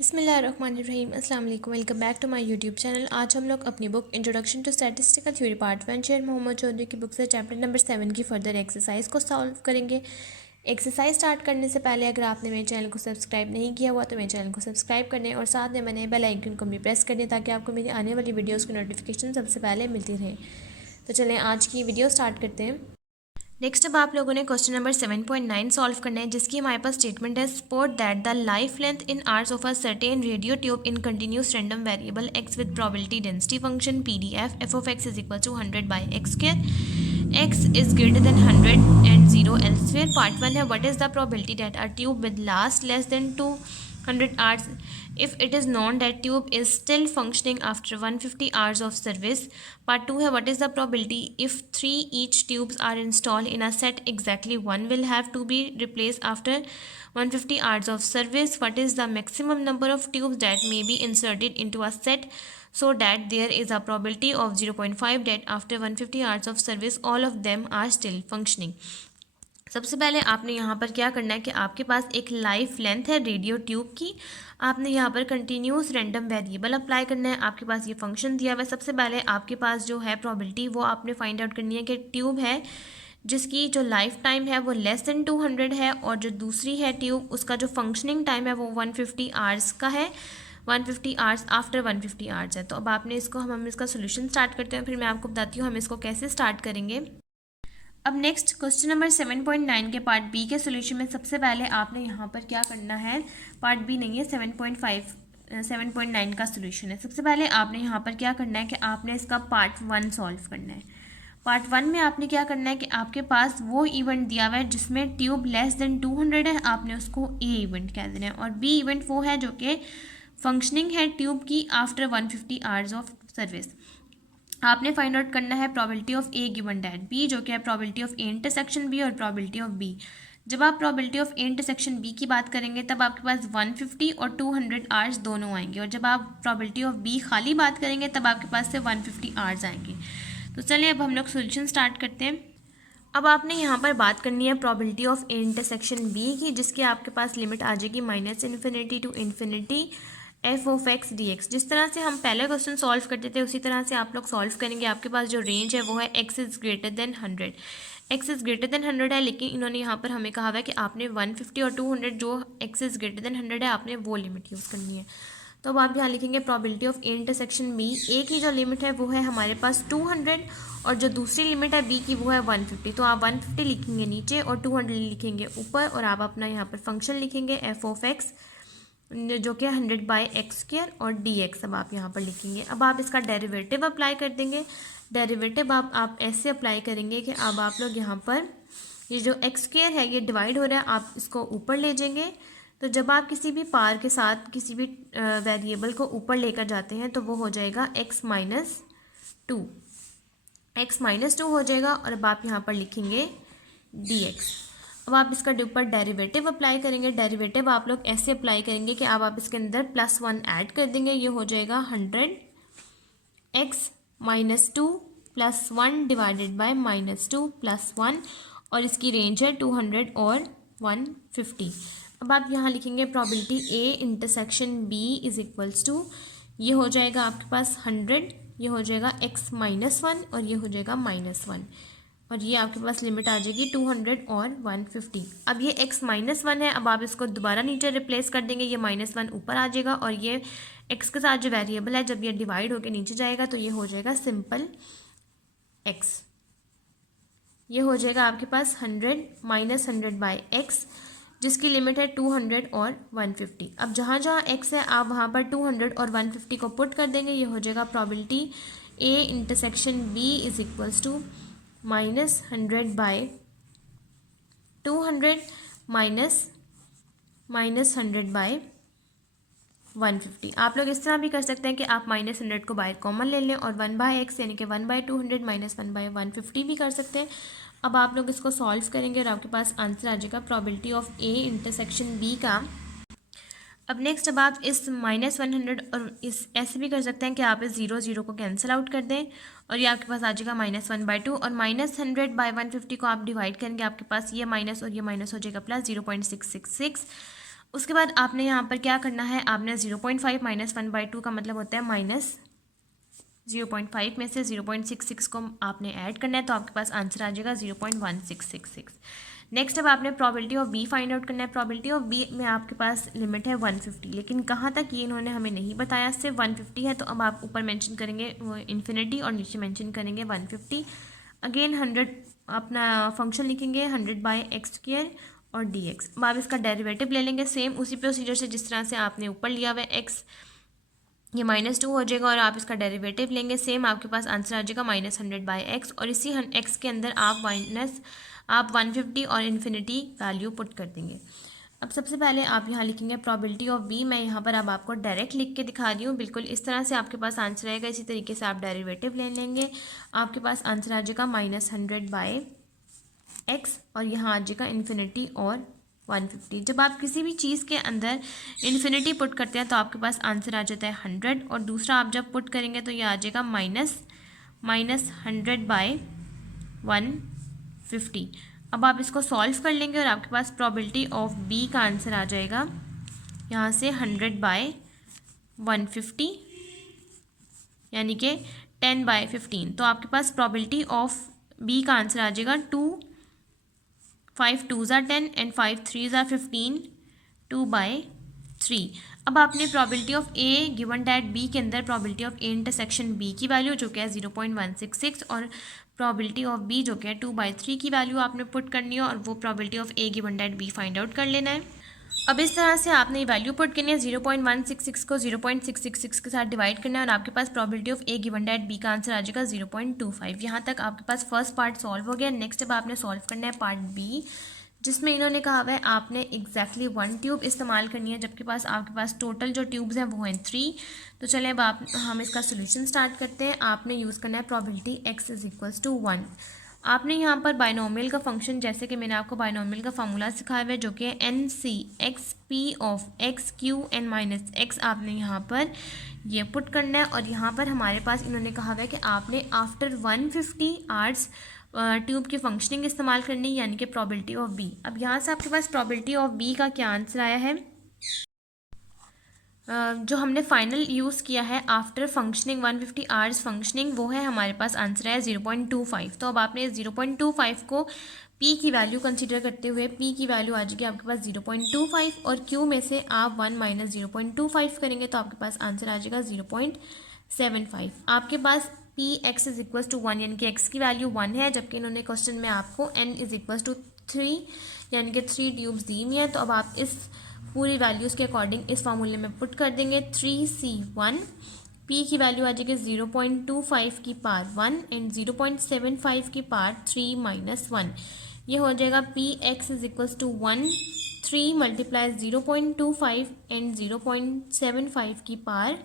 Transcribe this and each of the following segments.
बिस्मिल्लाहिर्रहमानिर्रहीम अस्सलाम वालेकुम। Welcome back to my YouTube channel. आज हम लोग अपनी book introduction to statistical theory part 1 Sher Mohammad Chaudhary की बुक से चैप्टर नंबर 7 की फर्दर एक्सरसाइज को सॉल्व करेंगे। एक्सरसाइज स्टार्ट करने से पहले अगर आपने मेरे चैनल को सब्सक्राइब नहीं किया हुआ तो मेरे चैनल को सब्सक्राइब कर दें और साथ में मैंने बेल आइकन को भी प्रेस कर दें ताकि आपको मेरी आने वाली वीडियोज़ की नोटिफिकेशन सबसे पहले मिलती रहे। तो चलें आज की वीडियो स्टार्ट करते हैं। नेक्स्ट अब आप लोगों ने क्वेश्चन नंबर 7.9 सॉल्व करना है, जिसकी हमारे पास स्टेटमेंट है support that the life length in hours of a certain radio tube in continuous random variable X with probability density function PDF F of X is equal to 100 by X square X is greater than 100 and 0 elsewhere. Part 1 है what is the probability that a tube with last less than 200 hours if it is known that tube is still functioning after 150 hours of service. Part 2 है what is the probability if 3 each tubes are installed in a set exactly one will have to be replaced after 150 hours of service. What is the maximum number of tubes that may be inserted into a set so that there is a probability of 0.5 that after 150 hours of service all of them are still functioning. सबसे पहले आपने यहाँ पर क्या करना है कि आपके पास एक लाइफ लेंथ है रेडियो ट्यूब की। आपने यहाँ पर कंटिन्यूस रैंडम वेरिएबल अप्लाई करना है। आपके पास ये फंक्शन दिया हुआ है। सबसे पहले आपके पास जो है प्रोबेबिलिटी वो आपने फाइंड आउट करनी है कि ट्यूब है जिसकी जो लाइफ टाइम है वो लेस देन 200 है और जो दूसरी है ट्यूब उसका जो फंक्शनिंग टाइम है वो 150 आवर्स का है। 150 आवर्स आफ्टर 150 आवर्स है। तो अब आपने इसको हम इसका सोल्यूशन स्टार्ट करते हैं, फिर मैं आपको बताती हूँ हम इसको कैसे स्टार्ट करेंगे। अब नेक्स्ट क्वेश्चन नंबर 7.9 के पार्ट बी के सोल्यूशन में सबसे पहले आपने यहाँ पर क्या करना है, पार्ट बी नहीं है 7.9 का सोल्यूशन है। सबसे पहले आपने यहाँ पर क्या करना है कि आपने इसका पार्ट 1 सॉल्व करना है। पार्ट 1 में आपने क्या करना है कि आपके पास वो इवेंट दिया हुआ है जिसमें ट्यूब लेस देन 200 है, आपने उसको ए इवेंट कह देना है और बी इवेंट वो है जो कि फंक्शनिंग है ट्यूब की आफ्टर 150 आवर्स ऑफ सर्विस। आपने फाइंड आउट करना है probability of A given that B, जो कि है probability of A intersection B और प्रोबेबिलिटी ऑफ बी। जब आप probability of A intersection B की बात करेंगे तब आपके पास 150 और 200 आवर्स दोनों आएंगे और जब आप प्रोबेबिलिटी ऑफ बी खाली बात करेंगे तब आपके पास से 150 आवर्स आएंगे। तो चलिए अब हम लोग सोल्यूशन स्टार्ट करते हैं। अब आपने यहाँ पर बात करनी है probability of A intersection B की, जिसकी आपके पास लिमिट आ जाएगी -infinity to infinity F of X D X. जिस तरह से हम पहले क्वेश्चन सॉल्व करते थे उसी तरह से आप लोग सॉल्व करेंगे। आपके पास जो रेंज है वो है x is greater than 100। X is greater than 100 है, लेकिन इन्होंने यहाँ पर हमें कहा हुआ है कि आपने 150 और 200 जो एक्स इज़ ग्रेटर देन 100 है आपने वो लिमिट यूज़ करनी है। तो अब आप यहाँ लिखेंगे probability of A intersection B. A की जो लिमिट है वो है हमारे पास 200 और जो दूसरी लिमिट है बी की वो है 150। तो आप 150 लिखेंगे नीचे और 200 लिखेंगे ऊपर और आप अपना यहाँ पर फंक्शन लिखेंगे एफ ऑफ एक्स जो कि 100 बाई एक्स स्क्वायर और डी एक्स अब आप यहाँ पर लिखेंगे। अब आप इसका डेरिवेटिव अप्लाई कर देंगे। डेरिवेटिव आप ऐसे अप्लाई करेंगे कि अब आप लोग यहाँ पर ये जो एक्स स्क्वायर है ये डिवाइड हो रहा है, आप इसको ऊपर ले जाएंगे। तो जब आप किसी भी पार के साथ किसी भी वेरिएबल को ऊपर लेकर जाते हैं तो वो हो जाएगा x माइनस टू हो जाएगा और अब आप यहाँ पर लिखेंगे dx। अब आप इसका ऊपर डेरिवेटिव अप्लाई करेंगे। डेरिवेटिव आप लोग ऐसे अप्लाई करेंगे कि अब आप इसके अंदर +1 ऐड कर देंगे, ये हो जाएगा 100x minus two plus 1 divided by -2 + 1 और इसकी रेंज है 200 और 150। अब आप यहाँ लिखेंगे probability A intersection B is equals to, ये हो जाएगा आपके पास 100, ये हो जाएगा x माइनस 1 और ये हो जाएगा -1 और ये आपके पास लिमिट आ जाएगी 200 और 150। अब ये x माइनस 1 है, अब आप इसको दोबारा नीचे रिप्लेस कर देंगे, ये -1 ऊपर आ जाएगा और ये x के साथ जो वेरिएबल है जब ये डिवाइड होकर नीचे जाएगा तो ये हो जाएगा सिंपल x। ये हो जाएगा आपके पास 100 माइनस 100 बाई एक्स जिसकी लिमिट है 200 और 150। अब जहाँ जहाँ x है आप वहाँ पर 200 और 150 को पुट कर देंगे, ये हो जाएगा probability a intersection b is equals to -100 by 200 minus 100 by 150। आप लोग इस तरह भी कर सकते हैं कि आप -100 को बाहर कॉमन ले लें और 1/x यानी कि 1/200 माइनस 1/150 भी कर सकते हैं। अब आप लोग इसको सॉल्व करेंगे और आपके पास आंसर आ जाएगा probability of A intersection B का। अब नेक्स्ट अब आप इस -100 और इस ऐसे भी कर सकते हैं कि आप इस 0 को कैंसिल आउट कर दें और ये आपके पास आ जाएगा -1/2 और -100/150 को आप डिवाइड करेंगे, आपके पास ये माइनस और ये माइनस हो जाएगा +0.666 उसके बाद आपने यहाँ पर क्या करना है, आपने 0.5 माइनस 1/2 का मतलब होता है माइनस 0.5 में से 0.66 को आपने ऐड करना है, तो आपके पास आंसर आ जाएगा 0.1666। नेक्स्ट अब आपने probability of B find out करना है। प्रोबेबिलिटी ऑफ बी में आपके पास लिमिट है 150, लेकिन कहाँ तक ये इन्होंने हमें नहीं बताया, सिर्फ 150 है, तो अब आप ऊपर मेंशन करेंगे इन्फिनिटी और नीचे मेंशन करेंगे 150। अगेन 100 अपना फंक्शन लिखेंगे 100/x² और dx। अब आप इसका डेरिवेटिव ले लेंगे सेम उसी प्रोसीजर से जिस तरह से आपने ऊपर लिया हुआ है x, ये -2 हो जाएगा और आप इसका डेरिवेटिव लेंगे सेम, आपके पास आंसर आ जाएगा -100/x और इसी x के अंदर आप 150 और इन्फिनिटी वैल्यू पुट कर देंगे। अब सबसे पहले आप यहाँ लिखेंगे प्रोबेबिलिटी ऑफ बी। मैं यहाँ पर अब आपको डायरेक्ट लिख के दिखा रही हूँ, बिल्कुल इस तरह से आपके पास आंसर आएगा। इसी तरीके से आप डेरिवेटिव ले लेंगे, आपके पास आंसर आ जाएगा -100/x और यहाँ आ जाएगा इन्फिनिटी और 150। जब आप किसी भी चीज़ के अंदर इन्फिनिटी पुट करते हैं तो आपके पास आंसर आ जाता है 100 और दूसरा आप जब पुट करेंगे तो ये आ जाएगा -100/150। अब आप इसको सॉल्व कर लेंगे और आपके पास प्रोबेबिलिटी ऑफ बी का आंसर आ जाएगा यहाँ से 100/150 यानी कि 10/15। तो आपके पास प्रोबेबिलिटी ऑफ बी का आंसर आ जाएगा 2 5 2s are 10 and 5 3s are 15, 2/3। अब आपने probability of A given that B के अंदर probability of A intersection B की वैल्यू जो कि है 0.166 और प्रोबेबिलिटी ऑफ बी जो कि है 2/3 की वैल्यू आपने पुट करनी है और वो probability of A given that B find out कर लेना है। अब इस तरह से आपने वैल्यू पुट करनी है, 0.166 को 0.666 के साथ डिवाइड करना है और आपके पास probability of A given that B का आंसर आ जाएगा 0.25। यहाँ तक आपके पास फर्स्ट पार्ट सॉल्व हो गया। नेक्स्ट अब आपने सॉल्व करना है पार्ट बी, जिसमें इन्होंने कहा हुआ है आपने एग्जैक्टली 1 ट्यूब इस्तेमाल करनी है, जबकि आपके पास टोटल जो ट्यूब्स हैं वो हैं 3। तो चलें अब हम इसका सोल्यूशन स्टार्ट करते हैं। आपने यूज़ करना है probability x is equals to 1। आपने यहाँ पर बायनोमियल का फंक्शन, जैसे कि मैंने आपको बायनोमियल का फार्मूला सिखाया हुआ है जो कि NC(x)P of x Q n minus x, आपने यहाँ पर ये पुट करना है और यहाँ पर हमारे पास इन्होंने कहा हुआ है कि आपने आफ्टर 150 आवर्स ट्यूब की फंक्शनिंग इस्तेमाल करनी है, यानी कि प्रोबेबिलिटी ऑफ बी। अब यहाँ से आपके पास प्रोबेबिलिटी ऑफ बी का क्या आंसर आया है, जो हमने फाइनल यूज़ किया है आफ्टर फंक्शनिंग 150 आवर्स फंक्शनिंग, वो है हमारे पास आंसर है 0.25। तो अब आपने 0.25 को p की वैल्यू कंसीडर करते हुए p की वैल्यू आ जाएगी आपके पास 0.25 और q में से आप 1 माइनस 0.25 करेंगे तो आपके पास आंसर आ जाएगा 0.75। आपके पास p x is equals to 1 यानी कि x की वैल्यू 1 है, जबकि इन्होंने क्वेश्चन में आपको n इज इक्वल्स टू 3 यानी कि 3 ट्यूब्स दी हुई हैं। तो अब आप इस पूरी वैल्यूज़ के अकॉर्डिंग इस फार्मूले में पुट कर देंगे 3C1, p की वैल्यू आ जाएगी 0.25 की पावर 1 एंड 0.75 की पावर 3 माइनस 1। ये हो जाएगा px is equals to 1 3 multiply 0.25 and 0.75 की पावर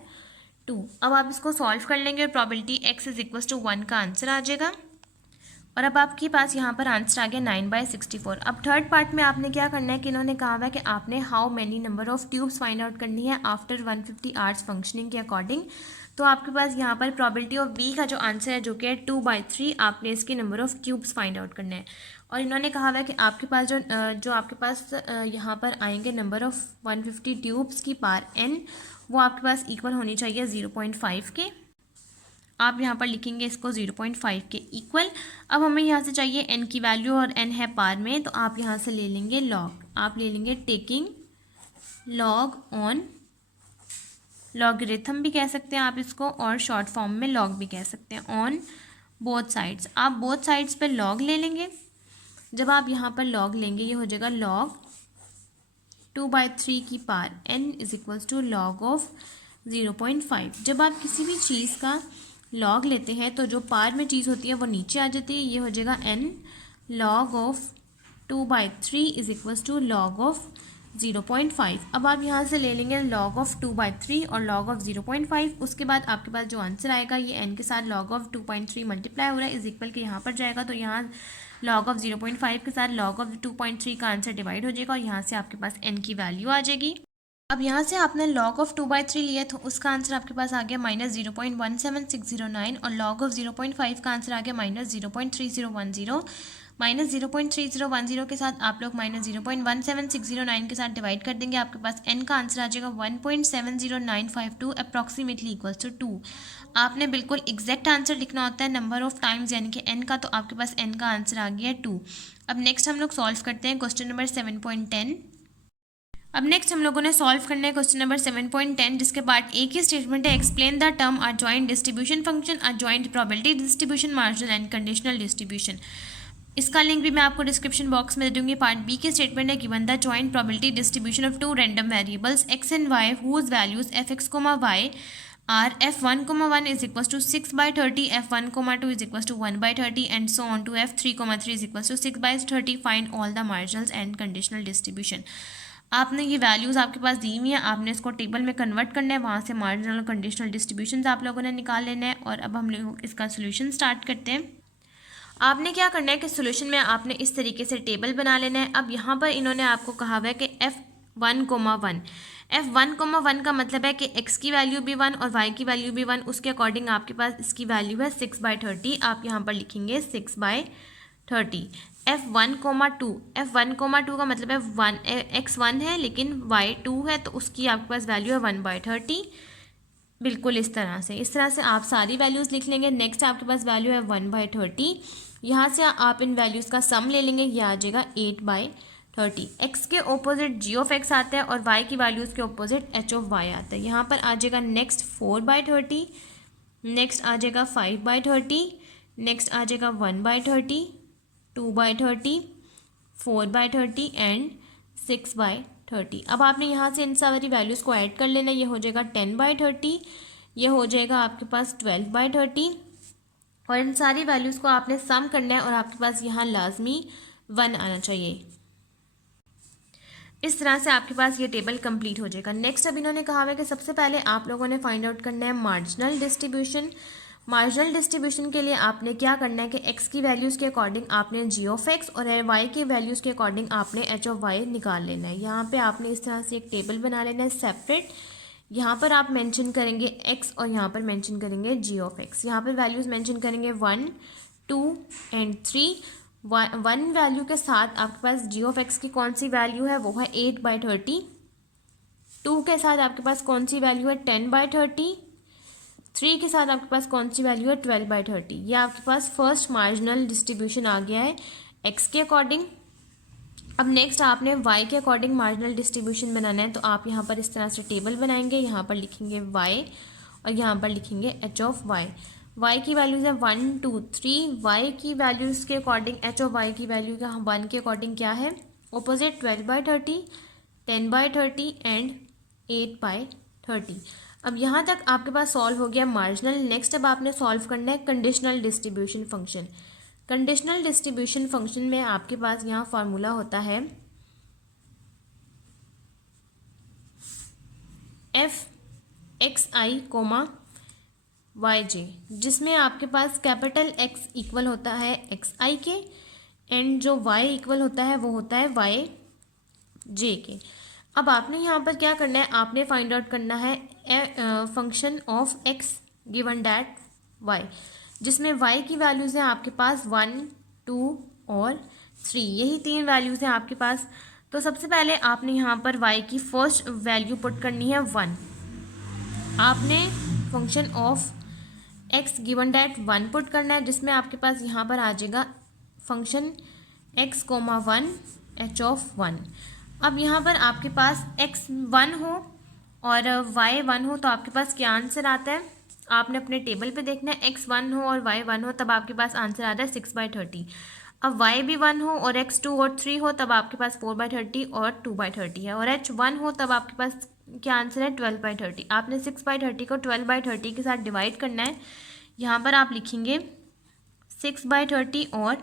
2। अब आप इसको सॉल्व कर लेंगे और probability x is equals to 1 का आंसर आ जाएगा और अब आपके पास यहाँ पर आंसर आ गया 9/64। अब थर्ड पार्ट में आपने क्या करना है कि इन्होंने कहा हुआ है कि आपने how many number of tubes find out करनी है आफ्टर 150 आवर्स फंक्शनिंग के अकॉर्डिंग। तो आपके पास यहाँ पर प्रोबेबिलिटी ऑफ बी का जो आंसर है जो कि है 2/3, आपने इसकी number of tubes find out करना है और इन्होंने कहा हुआ है कि आपके पास जो आपके पास यहाँ पर आएंगे नंबर ऑफ 150 ट्यूब्स की पावर n, वो आपके पास इक्वल होनी चाहिए 0.5 के। आप यहाँ पर लिखेंगे इसको 0.5 के इक्वल। अब हमें यहाँ से चाहिए n की वैल्यू और n है पार में, तो आप यहाँ से ले लेंगे लॉग, आप ले लेंगे टेकिंग लॉग ऑन, लॉगरिथम भी कह सकते हैं आप इसको और शॉर्ट फॉर्म में लॉग भी कह सकते हैं, ऑन बोथ साइड्स। आप बोथ साइड्स पे लॉग ले लेंगे। जब आप यहाँ पर लॉग लेंगे ये हो जाएगा लॉग 2/3 की power n is equals to log of 0.5। जब आप किसी भी चीज़ का लॉग लेते हैं तो जो पार में चीज़ होती है वो नीचे आ जाती है, ये हो जाएगा n log of 2/3 is equals to log of 0.5। अब आप यहाँ से ले लेंगे लॉग ऑफ 2/3 और लॉग ऑफ 0.5। उसके बाद आपके पास जो आंसर आएगा ये n के साथ लॉग ऑफ 2.3 मल्टीप्लाई हो रहा है इज इक्वल के यहाँ पर जाएगा, तो यहाँ लॉग ऑफ 0.5 के साथ लॉग ऑफ 2.3 का आंसर डिवाइड हो जाएगा और यहाँ से आपके पास n की वैल्यू आ जाएगी। अब यहाँ से आपने log ऑफ 2/3 लिया तो उसका आंसर आपके पास आ गया -0.17609 और log ऑफ 0.5 का आंसर आ गया -0.3010 -0.3010 के साथ आप लोग -0.17609 के साथ डिवाइड कर देंगे, आपके पास n का आंसर आ जाएगा 1.70952 अप्रॉक्सीमेटली इक्वल्स टू 2। आपने बिल्कुल एग्जैक्ट आंसर लिखना होता है नंबर ऑफ टाइम्स यानी कि n का, तो आपके पास n का आंसर आ गया है 2। अब नेक्स्ट हम लोग सॉल्व करते हैं क्वेश्चन नंबर 7.10। अब नेक्स्ट हम लोगों ने सॉल्व करना है क्वेश्चन नंबर 7.10, जिसके बाद एक ही स्टेटमेंट है, explain the term a joint distribution function, a joint probability distribution, marginal and conditional distribution. इसका लिंक भी मैं आपको डिस्क्रिप्शन बॉक्स में दे दूंगी। पार्ट बी की स्टेटमेंट है, given the joint probability distribution of two random variables X and Y whose values fx, y are f1, 1 is equals to 6/30, f1, 2 is equals to 1/30 and so on to f3, 3 is equals to 6/30. Find all the marginals and conditional distribution। आपने ये values आपके पास दी हुई हैं, आपने इसको table में convert करना है, वहाँ से मार्जिनल और कंडीशनल डिस्ट्रीब्यूशन आप लोगों ने निकाल लेना है। और अब हम लोग इसका सोल्यूशन स्टार्ट करते हैं। आपने क्या करना है कि सोल्यूशन में आपने इस तरीके से टेबल बना लेना है। अब यहाँ पर इन्होंने आपको कहा हुआ है कि f1, 1 का मतलब है कि x की वैल्यू भी 1 और y की वैल्यू भी 1, उसके अकॉर्डिंग आपके पास इसकी वैल्यू है 6/30। आप यहाँ पर लिखेंगे 6/30। f1, 2 का मतलब है x 1 है लेकिन y 2 है, तो उसकी आपके पास वैल्यू है 1/30। बिल्कुल इस तरह से आप सारी वैल्यूज़ लिख लेंगे। नेक्स्ट आपके पास वैल्यू है 1/30। यहाँ से आप इन वैल्यूज़ का सम ले लेंगे, ये आ जाएगा 8/30। x के ऑपोजिट g ऑफ x आता है और y की वैल्यूज़ के ऑपोजिट h ऑफ y आता है। यहाँ पर आ जाएगा नेक्स्ट 4/30, नेक्स्ट आ जाएगा 5/30, नेक्स्ट आ जाएगा 1/30, 2/30, 4/30 एंड 6/30। अब आपने यहाँ से इन सारी वैल्यूज़ को ऐड कर लेना, ये हो जाएगा 10/30, ये हो जाएगा आपके पास 12/30 और इन सारी वैल्यूज़ को आपने सम करना है और आपके पास यहाँ लाजमी 1 आना चाहिए। इस तरह से आपके पास ये टेबल कंप्लीट हो जाएगा। नेक्स्ट अब इन्होंने कहा है कि सबसे पहले आप लोगों ने फाइंड आउट करना है मार्जिनल डिस्ट्रीब्यूशन। मार्जिनल डिस्ट्रीब्यूशन के लिए आपने क्या करना है कि x की वैल्यूज़ के अकॉर्डिंग आपने g ऑफ x और y के वैल्यूज़ के अकॉर्डिंग आपने h ऑफ y निकाल लेना है। यहाँ पे आपने इस तरह से एक टेबल बना लेना है सेपरेट। यहाँ पर आप मेंशन करेंगे x और यहाँ पर मेंशन करेंगे g ऑफ x। यहाँ पर वैल्यूज़ मेंशन करेंगे 1, 2 एंड 3। 1 वैल्यू के साथ आपके पास g ऑफ x की कौन सी वैल्यू है, वो है 8/30। 2 के साथ आपके पास कौन सी वैल्यू है, 10/30। 3 के साथ आपके पास कौन सी वैल्यू है, 12/30। ये आपके पास फर्स्ट मार्जिनल डिस्ट्रीब्यूशन आ गया है x के अकॉर्डिंग। अब नेक्स्ट आपने y के अकॉर्डिंग मार्जिनल डिस्ट्रीब्यूशन बनाना है, तो आप यहाँ पर इस तरह से टेबल बनाएंगे। यहाँ पर लिखेंगे y और यहाँ पर लिखेंगे h ऑफ y। y की वैल्यूज़ है 1, 2, 3। y की वैल्यूज़ के अकॉर्डिंग h ऑफ y की वैल्यू का 1 के अकॉर्डिंग क्या है, ऑपोजिट 12/30, 10/30 एंड 8/30। अब यहाँ तक आपके पास सॉल्व हो गया मार्जिनल। नेक्स्ट अब आपने सॉल्व करना है conditional distribution function. Conditional distribution function में आपके पास यहाँ फार्मूला होता है f(xi, yj), जिसमें आपके पास कैपिटल x इक्वल होता है xi के एंड जो y इक्वल होता है वो होता है yj के। अब आपने यहाँ पर क्या करना है, आपने फाइंड आउट करना है function of x given that y, जिसमें y की वैल्यूज़ हैं आपके पास 1, 2 और 3। यही 3 वैल्यूज़ हैं आपके पास। तो सबसे पहले आपने यहाँ पर y की फर्स्ट वैल्यू पुट करनी है 1। आपने function of x given that 1 put करना है, जिसमें आपके पास यहाँ पर आ जाएगा फंक्शन x, 1 h ऑफ 1। अब यहाँ पर आपके पास x 1 हो और y 1 हो, तो आपके पास क्या आंसर आता है, आपने अपने टेबल पे देखना है। x 1 हो और y 1 हो, तब आपके पास आंसर आता है 6/30। अब y भी 1 हो और x 2 और 3 हो, तब आपके पास 4/30 और 2/30 है। और h 1 हो तब आपके पास क्या आंसर है, 12/30। आपने 6/30 को 12/30 के साथ डिवाइड करना है। यहाँ पर आप लिखेंगे 6/30 और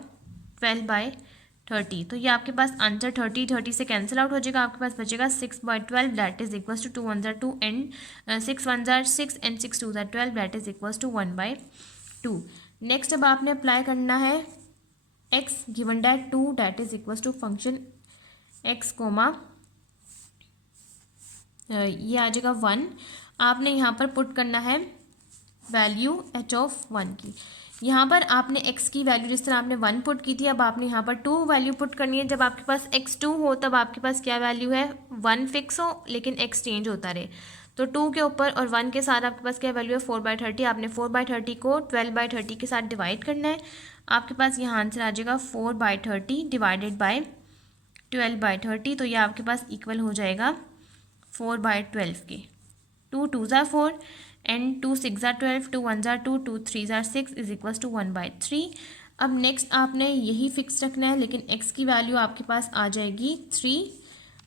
12/30, तो ये आपके पास आंसर 30 से कैंसिल आउट हो जाएगा। आपके पास बचेगा 6/12 that is equals to 2 1 2 and 6 1 6 and 6 2 12 that is equals to 1/2। Next अब आपने अप्लाई करना है x given that 2 that is equals to function x, ये आ जाएगा 1। आपने यहाँ पर पुट करना है वैल्यू h ऑफ 1 की। यहाँ पर आपने x की वैल्यू जिस तरह आपने 1 पुट की थी, अब आपने यहाँ पर 2 वैल्यू पुट करनी है। जब आपके पास x2 हो तब आपके पास क्या वैल्यू है, 1 फिक्स हो लेकिन x चेंज होता रहे। तो 2 के ऊपर और 1 के साथ आपके पास क्या वैल्यू है, 4/30। आपने 4/30 को 12/30 के साथ डिवाइड करना है। आपके पास यहाँ आंसर आ जाएगा 4/30 डिवाइडेड बाय 12/30। तो ये आपके पास इक्वल हो जाएगा 4/12 के। 2 2 ज़ा 4 एंड 2 6 ज़ा 12, 2 1 ज़ा 2, 2 3 ज़ा 6 इज इक्वल्स टू 1/3। अब नेक्स्ट आपने यही फिक्स रखना है, लेकिन x की वैल्यू आपके पास आ जाएगी 3।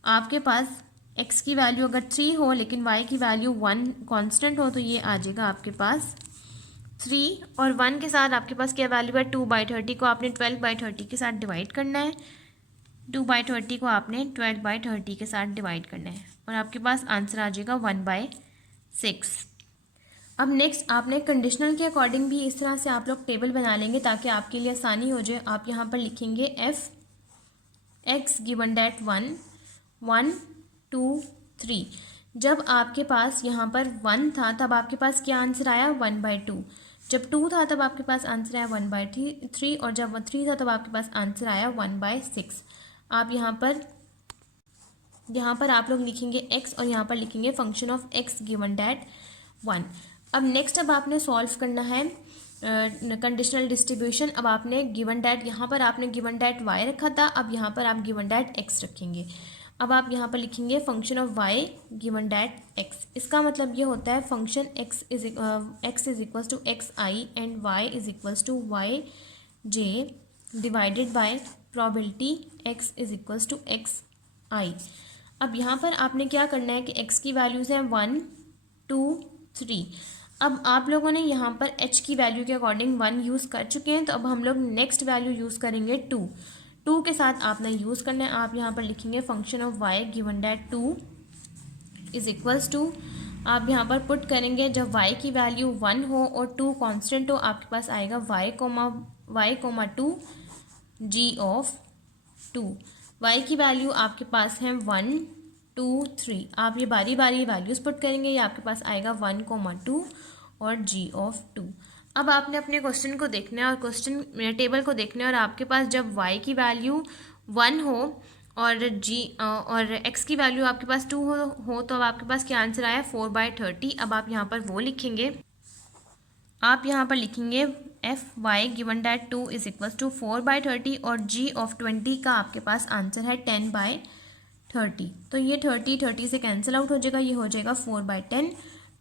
आपके पास x की वैल्यू अगर 3 हो लेकिन y की वैल्यू 1 कांस्टेंट हो तो ये आ जाएगा आपके पास 3। और 1 के साथ आपके पास क्या वैल्यू है, 2/30 को आपने 12/30 के साथ डिवाइड करना है। 2/30 को आपने 12/30 के साथ डिवाइड करना है और आपके पास आंसर आ जाएगा 1/6। अब नेक्स्ट आपने कंडीशनल के अकॉर्डिंग भी इस तरह से आप लोग टेबल बना लेंगे ताकि आपके लिए आसानी हो जाए। आप यहाँ पर लिखेंगे f x गिवन डैट 1 1 2 3। जब आपके पास यहाँ पर 1 था तब आपके पास क्या आंसर आया, 1/2। जब 2 था तब आपके पास आंसर आया 1/3 और जब 3 था तब आपके पास आंसर आया 1/6। आप यहाँ पर आप लोग लिखेंगे x और यहाँ पर लिखेंगे function of x given that 1। अब नेक्स्ट अब आपने सॉल्व करना है कंडीशनल डिस्ट्रीब्यूशन। अब आपने गिवन डैट, यहाँ पर आपने गिवन डैट y रखा था, अब यहाँ पर आप गिवन डैट x रखेंगे। अब आप यहाँ पर लिखेंगे function of y given that x। इसका मतलब ये होता है function x is equals to X I and y is equals to Y J divided by probability x is equals to X I. अब यहाँ पर आपने क्या करना है कि x की वैल्यूज़ हैं 1 2 3। अब आप लोगों ने यहाँ पर h की वैल्यू के अकॉर्डिंग 1 यूज़ कर चुके हैं, तो अब हम लोग नेक्स्ट वैल्यू यूज़ करेंगे 2। 2 के साथ आपने यूज़ करना है। आप यहाँ पर लिखेंगे function of y given that 2 is equals to, आप यहाँ पर पुट करेंगे जब y की वैल्यू 1 हो और 2 कांस्टेंट हो, आपके पास आएगा y, 2 g ऑफ 2। y की वैल्यू आपके पास है 1 2 3। आप ये बारी बारी वैल्यूज़ पुट करेंगे, ये आपके पास आएगा 1, 2 और g ऑफ 2। अब आपने अपने क्वेश्चन को देखना है और क्वेश्चन टेबल को देखना है और आपके पास जब y की वैल्यू 1 हो और x की वैल्यू आपके पास 2 हो तो अब आपके पास क्या आंसर आया, 4/30। अब आप यहाँ पर वो लिखेंगे, आप यहाँ पर लिखेंगे F Y given that 2 is equals to 4/30 और g ऑफ 20 का आपके पास आंसर है 10/30। तो ये 30 से कैंसिल आउट हो जाएगा, ये हो जाएगा 4/10।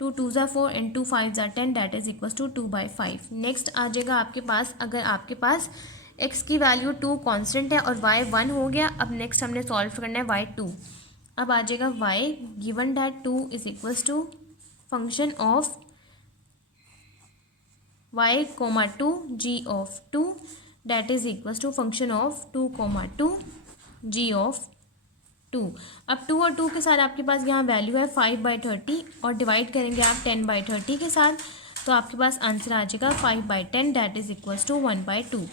2 2 ज़ा 4 एंड 2 5 ज़ा 10 that is equals to 2/5। Next आ जाएगा आपके पास, अगर आपके पास x की वैल्यू 2 कांस्टेंट है और y 1 हो गया। अब नेक्स्ट हमने सॉल्व करना है y 2। अब आ जाएगा y given that 2 is equals to function of y, 2 g of 2 that is equals to function of 2, 2 g of 2। अब 2 और 2 के साथ आपके पास यहाँ वैल्यू है 5/30 और डिवाइड करेंगे आप 10/30 के साथ, तो आपके पास आंसर आ जाएगा 5/10 that is equals to 1/2।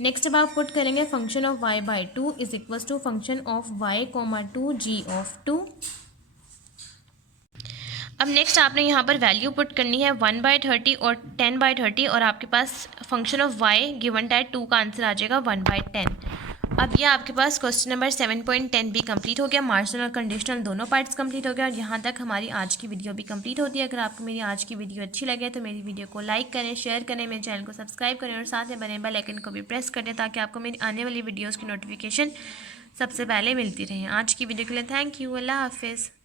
Next अब आप पुट करेंगे function of y/2 is equals to function of y, 2 g of 2। अब नेक्स्ट आपने यहाँ पर वैल्यू पुट करनी है 1/30 और 10/30 और आपके पास function of y given that 2 का आंसर आ जाएगा 1/10। अब ये आपके पास क्वेश्चन नंबर 7.10 भी कंप्लीट हो गया। मार्जिनल और कंडीशनल दोनों पार्ट्स कंप्लीट हो गया और यहाँ तक हमारी आज की वीडियो भी कंप्लीट होती है। अगर आपको मेरी आज की वीडियो अच्छी लगे तो मेरी वीडियो को लाइक करें, शेयर करें, मेरे चैनल को सब्सक्राइब करें और साथ में बने बेल आइकन को भी प्रेस कर दें ताकि आपको मेरी आने वाली वीडियोज़ की नोटिफिकेशन सबसे पहले मिलती रहे। आज की वीडियो के लिए थैंक यू। अल्लाह हाफिज़।